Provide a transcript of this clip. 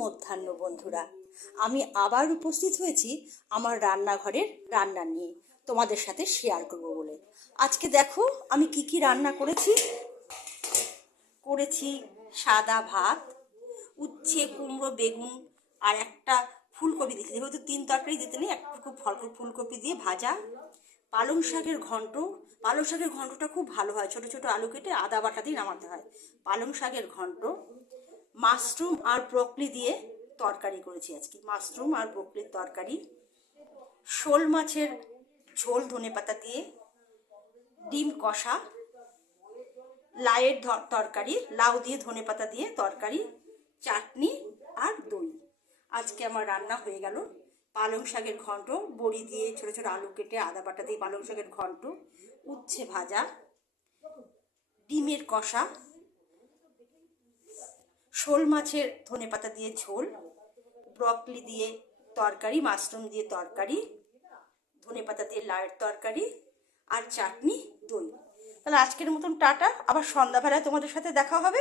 মধ্যাহ্ন বন্ধুরা। আমি আবার উপস্থিত হয়েছি আমার রান্নাঘরের রান্না নিয়ে তোমাদের সাথে শেয়ার করব বলে। আজকে দেখো আমি কি কি রান্না করেছি। সাদা ভাত, উচ্ছে, কুমড়ো, বেগুন আর একটা ফুলকপি দিয়েছি, যেহেতু তিন তরকারি দিতে নেই, একটু ফুলকপি দিয়ে ভাজা, পালং শাকের ঘন্ট। পালং শাকের ঘন্টটা খুব ভালো হয়, ছোট ছোট আলু কেটে আদা বাটা দিয়ে নামাতে হয়। পালং শাকের ঘন্ট, মাশরুম আর ব্রকলি দিয়ে তরকারি করেছি আজকে, মাশরুম আর ব্রকলির তরকারি, শোল মাছের ঝোল ধনেপাতা দিয়ে, ডিম কষা, লাউয়ের তরকারি, লাউ দিয়ে ধনেপাতা দিয়ে তরকারি, চাটনি আর দই। আজকে আমার রান্না হয়ে গেল। পালং শাকের ঘন্ট, বড়ি দিয়ে ছোটো ছোটো আলু কেটে আদা বাটা দিয়ে পালং শাকের ঘন্ট, উচ্ছে ভাজা, ডিমের কষা, শোল মাছের ধনেপাতা দিয়ে ঝোল, ব্রকলি দিয়ে তরকারি, মাশরুম দিয়ে তরকারি, ধনেপাতা দিয়ে লাউয়ের তরকারি আর চাটনি, দই। তাহলে আজকের মতন টাটা, আবার সন্ধ্যাবেলায় তোমাদের সাথে দেখা হবে।